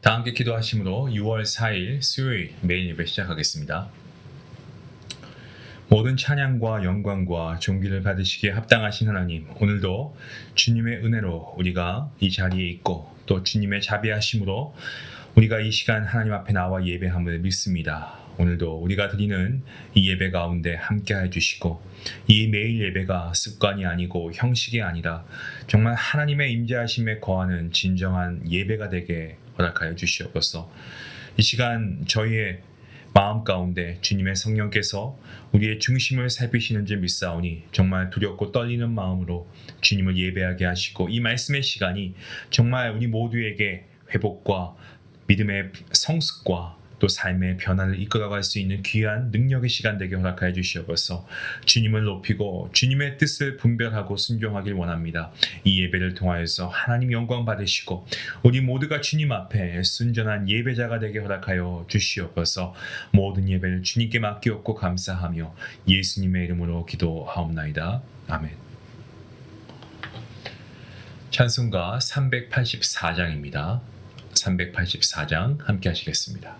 다 함께 기도하심으로 6월 4일 수요일 매일 예배 시작하겠습니다. 모든 찬양과 영광과 존귀를 받으시기에 합당하신 하나님, 오늘도 주님의 은혜로 우리가 이 자리에 있고 또 주님의 자비하심으로 우리가 이 시간 하나님 앞에 나와 예배함을 믿습니다. 오늘도 우리가 드리는 이 예배 가운데 함께해 주시고 이 매일 예배가 습관이 아니고 형식이 아니라 정말 하나님의 임재하심에 거하는 진정한 예배가 되게 허락하여 주시옵소서. 이 시간 저희의 마음 가운데 주님의 성령께서 우리의 중심을 살피시는 줄 믿사오니 정말 두렵고 떨리는 마음으로 주님을 예배하게 하시고 이 말씀의 시간이 정말 우리 모두에게 회복과 믿음의 성숙과 또 삶의 변화를 이끌어갈 수 있는 귀한 능력의 시간 되게 허락하여 주시옵소서. 주님을 높이고 주님의 뜻을 분별하고 순종하길 원합니다. 이 예배를 통하여서 하나님 영광 받으시고 우리 모두가 주님 앞에 순전한 예배자가 되게 허락하여 주시옵소서. 모든 예배를 주님께 맡기옵고 감사하며 예수님의 이름으로 기도하옵나이다. 아멘. 찬송가 384장입니다. 384장 함께 하시겠습니다.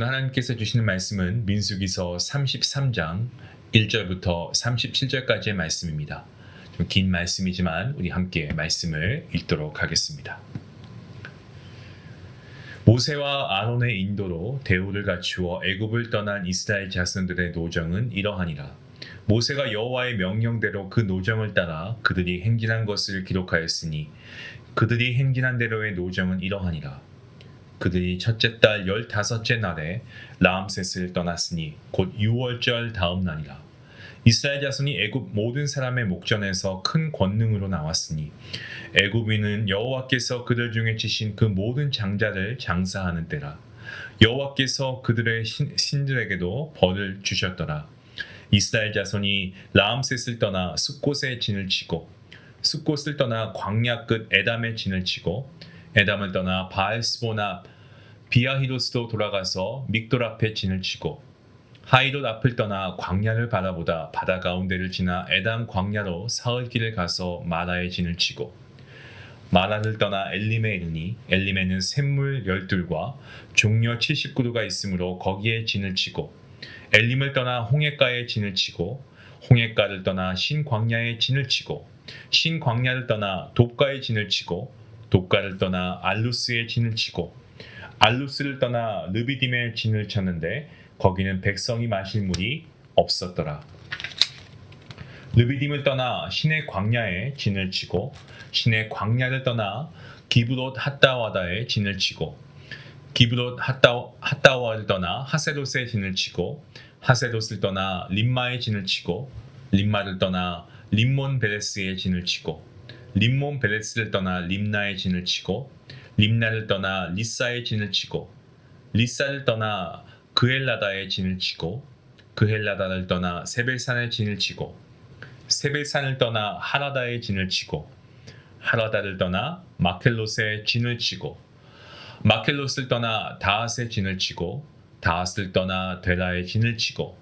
오늘 하나님께서 주시는 말씀은 민수기서 33장 1절부터 37절까지의 말씀입니다. 좀 긴 말씀이지만 우리 함께 말씀을 읽도록 하겠습니다. 모세와 아론의 인도로 대우를 갖추어 애굽을 떠난 이스라엘 자손들의 노정은 이러하니라. 모세가 여호와의 명령대로 그 노정을 따라 그들이 행진한 것을 기록하였으니 그들이 행진한 대로의 노정은 이러하니라. 그들이 첫째 달 15째 날에 라암셋을 떠났으니 곧 6월절 다음 날이라. 이스라엘 자손이 애굽 모든 사람의 목전에서 큰 권능으로 나왔으니 애굽인은 여호와께서 그들 중에 치신 그 모든 장자를 장사하는 때라. 여호와께서 그들의 신들에게도 벌을 주셨더라. 이스라엘 자손이 라암셋을 떠나 숫곳에 진을 치고 숫곳을 떠나 광야 끝 에담에 진을 치고 에담을 떠나 바알스본 앞 비아히로스로 돌아가서 믹돌 앞에 진을 치고 하이롯 앞을 떠나 광야를 바라보다 바다 가운데를 지나 에담 광야로 사흘 길을 가서 마라에 진을 치고 마라를 떠나 엘림에 이르니 엘림에는 샘물 12과 종려 79두가 있으므로 거기에 진을 치고 엘림을 떠나 홍해가에 진을 치고 홍해가를 떠나 신광야에 진을 치고 신광야를 떠나 돕가에 진을 치고 돕가를 떠나 알루스에 진을 치고 알루스를 떠나 르비딤에 진을 쳤는데 거기는 백성이 마실 물이 없었더라. 르비딤을 떠나 신의 광야에 진을 치고 신의 광야를 떠나 기브롯 핫다와다에 진을 치고 기브롯 핫다와를 떠나 하세롯에 진을 치고 하세롯을 떠나 림마에 진을 치고 림마를 떠나 림몬 베레스에 진을 치고 림몬 베레스를 떠나 림나에 진을 치고 림나를 떠나 리사에 진을 치고 리사를 떠나 그헬라다에 진을 치고 그헬라다를 떠나 세벨산에 진을 치고 세벨산을 떠나 하라다에 진을 치고 하라다를 떠나 마켈롯에 진을 치고 마켈롯을 떠나 다핫에 진을 치고 다핫을 떠나 데라에 진을 치고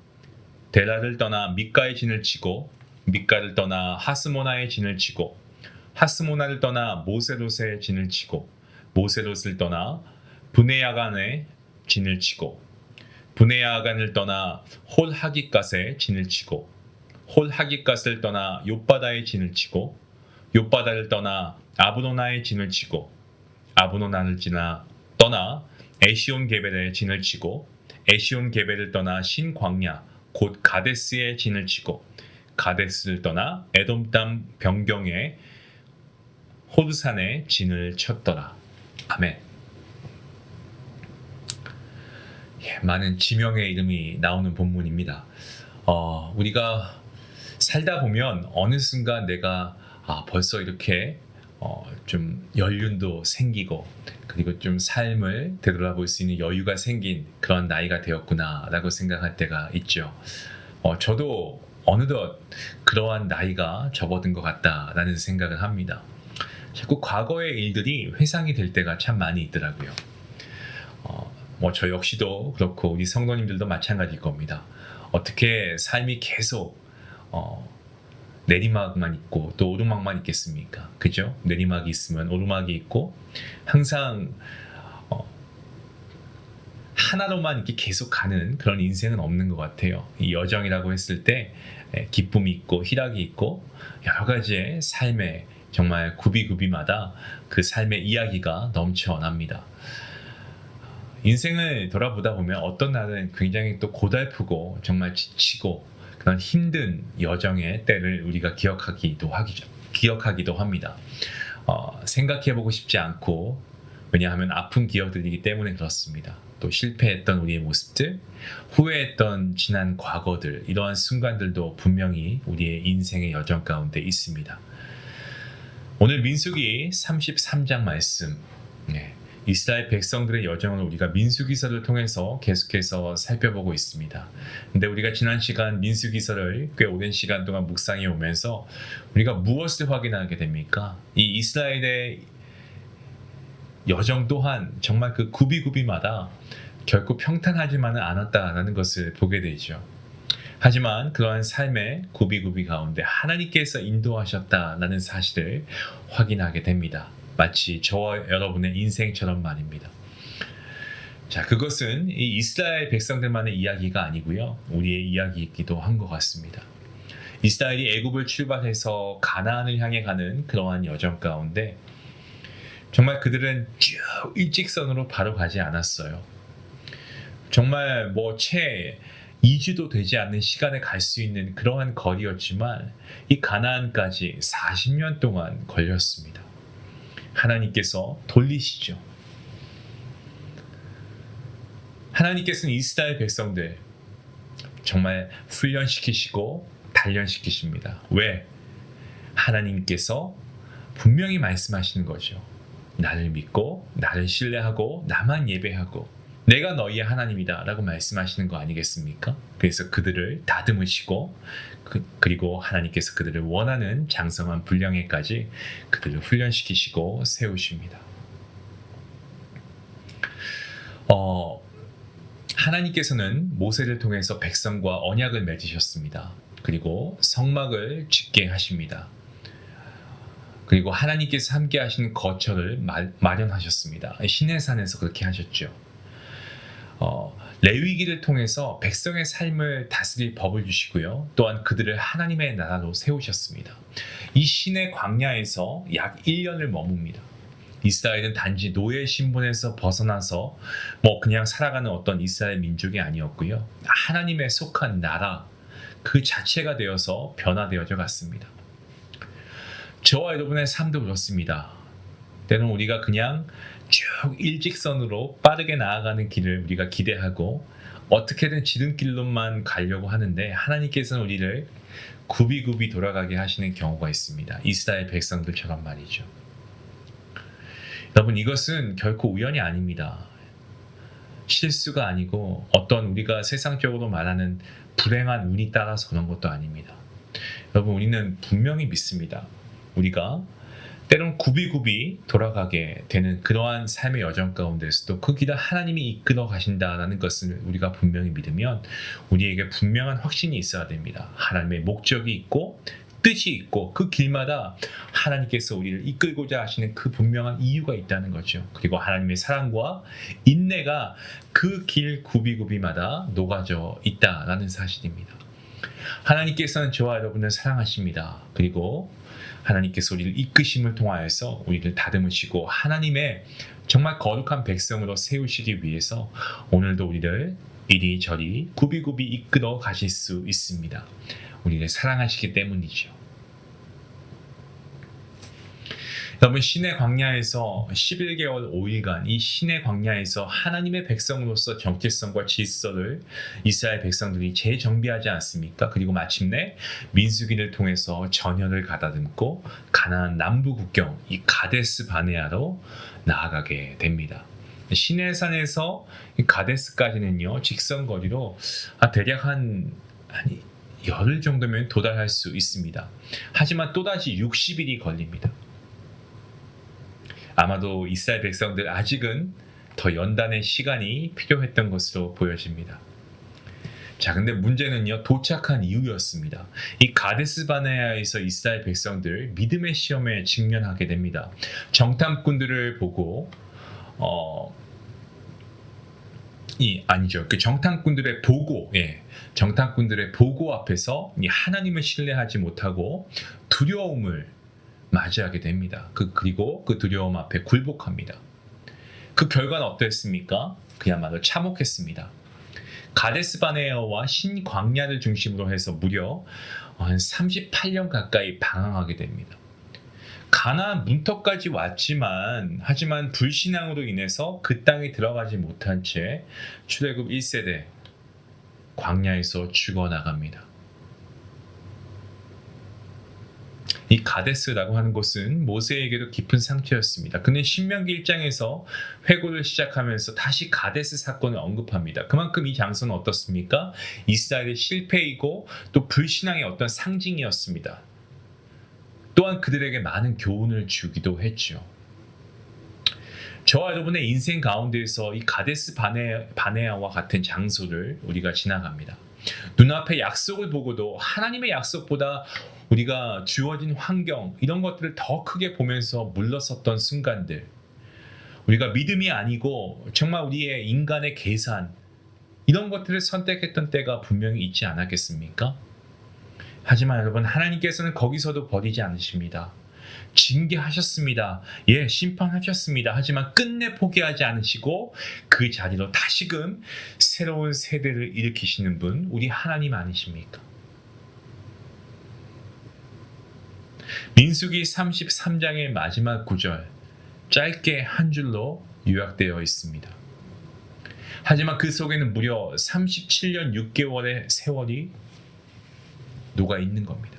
데라를 떠나 미가에 진을 치고 미가를 떠나 하스모나에 진을 치고 하스모나를 떠나 모세롯에 진을 치고 모세롯을 떠나 브네야간에 진을 치고 브네야간을 떠나 홀하깃갓에 진을 치고 홀하깃갓을 떠나 욥바다에 진을 치고 욥바다를 떠나 아브노나에 진을 치고 아브노나를 떠나 에시온 게벨에 진을 치고 에시온 게벨을 떠나 신광야 곧 가데스에 진을 치고 가데스를 떠나 에돔 땅 변경에 호르산에 진을 쳤더라. 아멘. 많은 지명의 이름이 나오는 본문입니다. 우리가 살다 보면 어느 순간 내가 벌써 이렇게 좀 연륜도 생기고 그리고 좀 삶을 되돌아볼 수 있는 여유가 생긴 그런 나이가 되었구나라고 생각할 때가 있죠. 저도 어느덧 그러한 나이가 접어든 것 같다라는 생각을 합니다. 자꾸 과거의 일들이 회상이 될 때가 참 많이 있더라고요. 저 역시도 그렇고 우리 성도님들도 마찬가지일 겁니다. 어떻게 삶이 계속 내리막만 있고 또 오르막만 있겠습니까? 그죠? 내리막이 있으면 오르막이 있고 항상 하나로만 이렇게 계속 가는 그런 인생은 없는 것 같아요. 이 여정이라고 했을 때 기쁨이 있고 희락이 있고 여러 가지의 삶의 정말 구비구비마다 그 삶의 이야기가 넘쳐납니다. 인생을 돌아보다 보면 어떤 날은 굉장히 또 고달프고 정말 지치고 그런 힘든 여정의 때를 우리가 기억하기도 합니다. 생각해보고 싶지 않고 왜냐하면 아픈 기억들이기 때문에 그렇습니다. 또 실패했던 우리의 모습들, 후회했던 지난 과거들 이러한 순간들도 분명히 우리의 인생의 여정 가운데 있습니다. 오늘 민수기 33장 말씀 이스라엘 백성들의 여정을 우리가 민수기서를 통해서 계속해서 살펴보고 있습니다. 근데 우리가 지난 시간 민수기서를 꽤 오랜 시간 동안 묵상해 오면서 우리가 무엇을 확인하게 됩니까? 이 이스라엘의 여정 또한 정말 그 구비구비마다 결코 평탄하지만은 않았다라는 것을 보게 되죠. 하지만 그러한 삶의 구비구비 가운데 하나님께서 인도하셨다라는 사실을 확인하게 됩니다. 마치 저와 여러분의 인생처럼 말입니다. 자, 그것은 이 이스라엘 백성들만의 이야기가 아니고요. 우리의 이야기이기도 한 것 같습니다. 이스라엘이 애굽을 출발해서 가나안을 향해 가는 그러한 여정 가운데 정말 그들은 쭉 일직선으로 바로 가지 않았어요. 정말 채 2주도 되지 않는 시간에 갈 수 있는 그러한 거리였지만 이 가나안까지 40년 동안 걸렸습니다. 하나님께서 돌리시죠. 하나님께서는 이스라엘 백성들 정말 훈련시키시고 단련시키십니다. 왜? 하나님께서 분명히 말씀하시는 거죠. 나를 믿고 나를 신뢰하고 나만 예배하고 내가 너희의 하나님이다 라고 말씀하시는 거 아니겠습니까? 그래서 그들을 다듬으시고 그리고 하나님께서 그들을 원하는 장성한 분량에까지 그들을 훈련시키시고 세우십니다. 하나님께서는 모세를 통해서 백성과 언약을 맺으셨습니다. 그리고 성막을 짓게 하십니다. 그리고 하나님께서 함께 하시는 거처를 마련하셨습니다. 시내산에서 그렇게 하셨죠. 레위기를 통해서 백성의 삶을 다스릴 법을 주시고요. 또한 그들을 하나님의 나라로 세우셨습니다. 이 시내 광야에서 약 1년을 머뭅니다. 이스라엘은 단지 노예 신분에서 벗어나서 그냥 살아가는 어떤 이스라엘 민족이 아니었고요. 하나님의 속한 나라 그 자체가 되어서 변화되어져 갔습니다. 저와 여러분의 삶도 그렇습니다. 때로는 우리가 그냥 쭉 일직선으로 빠르게 나아가는 길을 우리가 기대하고 어떻게든 지름길로만 가려고 하는데 하나님께서는 우리를 굽이굽이 돌아가게 하시는 경우가 있습니다. 이스라엘 백성들처럼 말이죠. 여러분, 이것은 결코 우연이 아닙니다. 실수가 아니고 어떤 우리가 세상적으로 말하는 불행한 운이 따라서 그런 것도 아닙니다. 여러분, 우리는 분명히 믿습니다. 우리가 때론 굽이굽이 돌아가게 되는 그러한 삶의 여정 가운데서도 그 길을 하나님이 이끌어 가신다라는 것을 우리가 분명히 믿으면 우리에게 분명한 확신이 있어야 됩니다. 하나님의 목적이 있고 뜻이 있고 그 길마다 하나님께서 우리를 이끌고자 하시는 그 분명한 이유가 있다는 거죠. 그리고 하나님의 사랑과 인내가 그 길 굽이굽이마다 녹아져 있다라는 사실입니다. 하나님께서는 저와 여러분을 사랑하십니다. 그리고 하나님께서 우리를 이끄심을 통하여서 우리를 다듬으시고 하나님의 정말 거룩한 백성으로 세우시기 위해서 오늘도 우리를 이리저리 굽이굽이 이끌어 가실 수 있습니다. 우리를 사랑하시기 때문이죠. 여러분, 시내 광야에서 11개월 5일간 이 시내 광야에서 하나님의 백성으로서 정체성과 질서를 이스라엘 백성들이 재정비하지 않습니까? 그리고 마침내 민수기를 통해서 전열을 가다듬고 가나안 남부 국경 이 가데스 바네아로 나아가게 됩니다. 시내산에서 가데스까지는요 직선거리로 대략 한 열흘 정도면 도달할 수 있습니다. 하지만 또다시 60일이 걸립니다. 아마도 이스라엘 백성들 아직은 더 연단의 시간이 필요했던 것으로 보여집니다. 자, 근데 문제는요 도착한 이유였습니다. 이 가데스 바네아에서 이스라엘 백성들 믿음의 시험에 직면하게 됩니다. 정탐꾼들을 보고 정탐꾼들의 보고 앞에서 하나님을 신뢰하지 못하고 두려움을 맞이하게 됩니다. 그리고 그 두려움 앞에 굴복합니다. 그 결과는 어땠습니까? 그야말로 참혹했습니다. 가데스 바네아와 신광야를 중심으로 해서 무려 한 38년 가까이 방황하게 됩니다. 가나안 문턱까지 왔지만 하지만 불신앙으로 인해서 그 땅에 들어가지 못한 채 출애굽 1세대 광야에서 죽어나갑니다. 이 가데스라고 하는 곳은 모세에게도 깊은 상처였습니다. 그는 신명기 1장에서 회고를 시작하면서 다시 가데스 사건을 언급합니다. 그만큼 이 장소는 어떻습니까? 이스라엘의 실패이고 또 불신앙의 어떤 상징이었습니다. 또한 그들에게 많은 교훈을 주기도 했죠. 저와 여러분의 인생 가운데에서 이 가데스 바네아와 같은 장소를 우리가 지나갑니다. 눈앞에 약속을 보고도 하나님의 약속보다 우리가 주어진 환경 이런 것들을 더 크게 보면서 물러섰던 순간들, 우리가 믿음이 아니고 정말 우리의 인간의 계산 이런 것들을 선택했던 때가 분명히 있지 않았겠습니까? 하지만 여러분, 하나님께서는 거기서도 버리지 않으십니다. 징계하셨습니다. 심판하셨습니다. 하지만 끝내 포기하지 않으시고 그 자리로 다시금 새로운 세대를 일으키시는 분, 우리 하나님 아니십니까? 민수기 33장의 마지막 구절, 짧게 한 줄로 요약되어 있습니다. 하지만 그 속에는 무려 37년 6개월의 세월이 녹아 있는 겁니다.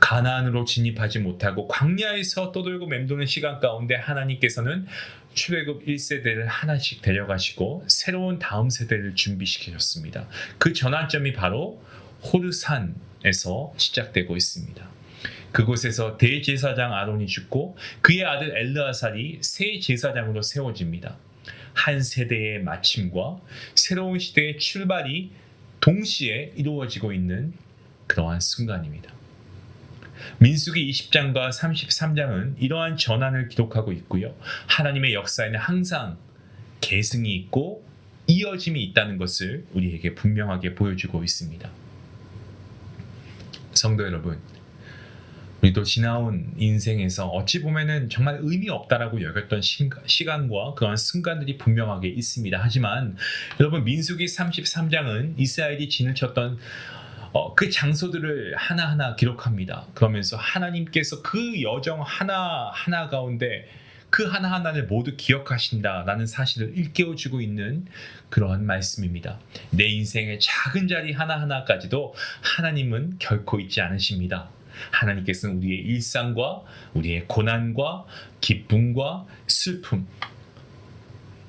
가나안으로 진입하지 못하고 광야에서 떠돌고 맴도는 시간 가운데 하나님께서는 출애굽 1세대를 하나씩 데려가시고 새로운 다음 세대를 준비시키셨습니다. 그 전환점이 바로 호르산에서 시작되고 있습니다. 그곳에서 대제사장 아론이 죽고 그의 아들 엘르아살이 새 제사장으로 세워집니다. 한 세대의 마침과 새로운 시대의 출발이 동시에 이루어지고 있는 그러한 순간입니다. 민수기 20장과 33장은 이러한 전환을 기록하고 있고요. 하나님의 역사에는 항상 계승이 있고 이어짐이 있다는 것을 우리에게 분명하게 보여주고 있습니다. 성도 여러분, 우리도 지나온 인생에서 어찌 보면은 정말 의미 없다라고 여겼던 시간과 그런 순간들이 분명하게 있습니다. 하지만 여러분, 민수기 33장은 이스라엘이 진을 쳤던 그 장소들을 하나하나 기록합니다. 그러면서 하나님께서 그 여정 하나하나 가운데 그 하나하나를 모두 기억하신다라는 사실을 일깨워주고 있는 그러한 말씀입니다. 내 인생의 작은 자리 하나하나까지도 하나님은 결코 잊지 않으십니다. 하나님께서는 우리의 일상과 우리의 고난과 기쁨과 슬픔,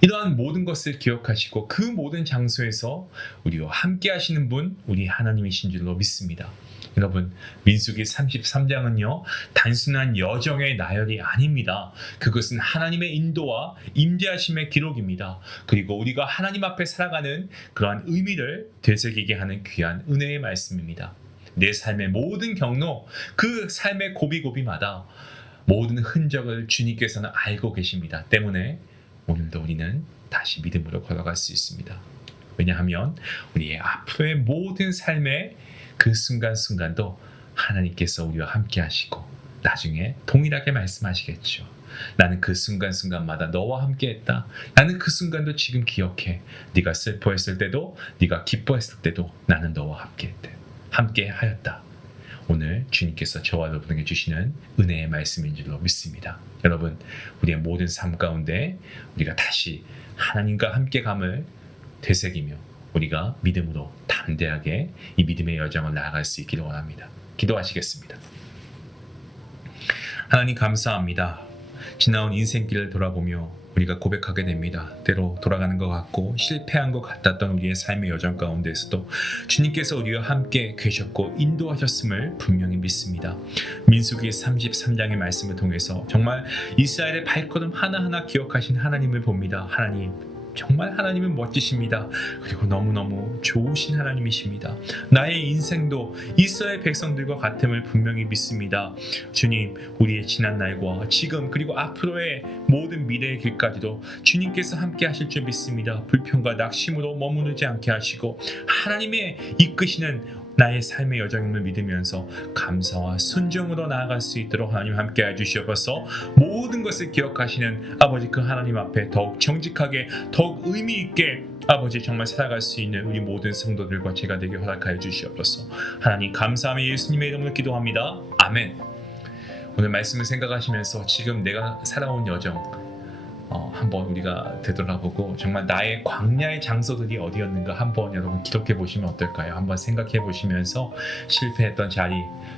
이러한 모든 것을 기억하시고 그 모든 장소에서 우리와 함께 하시는 분, 우리 하나님이신 줄로 믿습니다. 여러분, 민수기 33장은요 단순한 여정의 나열이 아닙니다. 그것은 하나님의 인도와 임재하심의 기록입니다. 그리고 우리가 하나님 앞에 살아가는 그러한 의미를 되새기게 하는 귀한 은혜의 말씀입니다. 내 삶의 모든 경로, 그 삶의 고비고비마다 모든 흔적을 주님께서는 알고 계십니다. 때문에 오늘도 우리는 다시 믿음으로 걸어갈 수 있습니다. 왜냐하면 우리의 앞으로의 모든 삶의 그 순간순간도 하나님께서 우리와 함께 하시고 나중에 동일하게 말씀하시겠죠. 나는 그 순간순간마다 너와 함께 했다. 나는 그 순간도 지금 기억해. 네가 슬퍼했을 때도, 네가 기뻐했을 때도 나는 너와 함께 했대. 함께 하였다. 오늘 주님께서 저와 여러분에게 주시는 은혜의 말씀인 줄로 믿습니다. 여러분, 우리의 모든 삶 가운데 우리가 다시 하나님과 함께감을 되새기며 우리가 믿음으로 담대하게 이 믿음의 여정을 나아갈 수 있기를 원합니다. 기도하시겠습니다. 하나님, 감사합니다. 지나온 인생길을 돌아보며 우리가 고백하게 됩니다. 때로 돌아가는 것 같고 실패한 것 같았던 우리의 삶의 여정 가운데서도 주님께서 우리와 함께 계셨고 인도하셨음을 분명히 믿습니다. 민수기 33장의 말씀을 통해서 정말 이스라엘의 발걸음 하나하나 기억하신 하나님을 봅니다. 하나님, 정말 하나님은 멋지십니다. 그리고 너무너무 좋으신 하나님이십니다. 나의 인생도 이스라엘 백성들과 같음을 분명히 믿습니다. 주님, 우리의 지난 날과 지금 그리고 앞으로의 모든 미래의 길까지도 주님께서 함께 하실 줄 믿습니다. 불평과 낙심으로 머무르지 않게 하시고 하나님의 이끄시는 나의 삶의 여정임을 믿으면서 감사와 순종으로 나아갈 수 있도록 하나님 함께 해주시옵소서. 모든 것을 기억하시는 아버지, 그 하나님 앞에 더욱 정직하게 더욱 의미 있게 아버지 정말 살아갈 수 있는 우리 모든 성도들과 제가 되게 허락하여 주시옵소서. 하나님, 감사하며 예수님의 이름으로 기도합니다. 아멘. 오늘 말씀을 생각하시면서 지금 내가 살아온 여정 한번 우리가 되돌아보고 정말 나의 광야의 장소들이 어디였는가 한번 여러분 기록해 보시면 어떨까요? 한번 생각해 보시면서 실패했던 자리,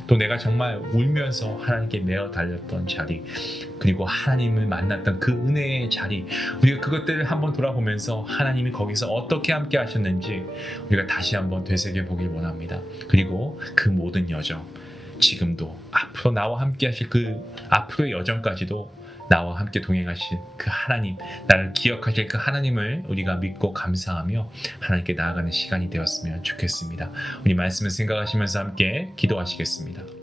또 내가 정말 울면서 하나님께 매어 달렸던 자리, 그리고 하나님을 만났던 그 은혜의 자리, 우리가 그것들을 한번 돌아보면서 하나님이 거기서 어떻게 함께 하셨는지 우리가 다시 한번 되새겨 보길 원합니다. 그리고 그 모든 여정, 지금도 앞으로 나와 함께 하실 그 앞으로의 여정까지도 나와 함께 동행하신 그 하나님, 나를 기억하실 그 하나님을 우리가 믿고 감사하며 하나님께 나아가는 시간이 되었으면 좋겠습니다. 우리 말씀을 생각하시면서 함께 기도하시겠습니다.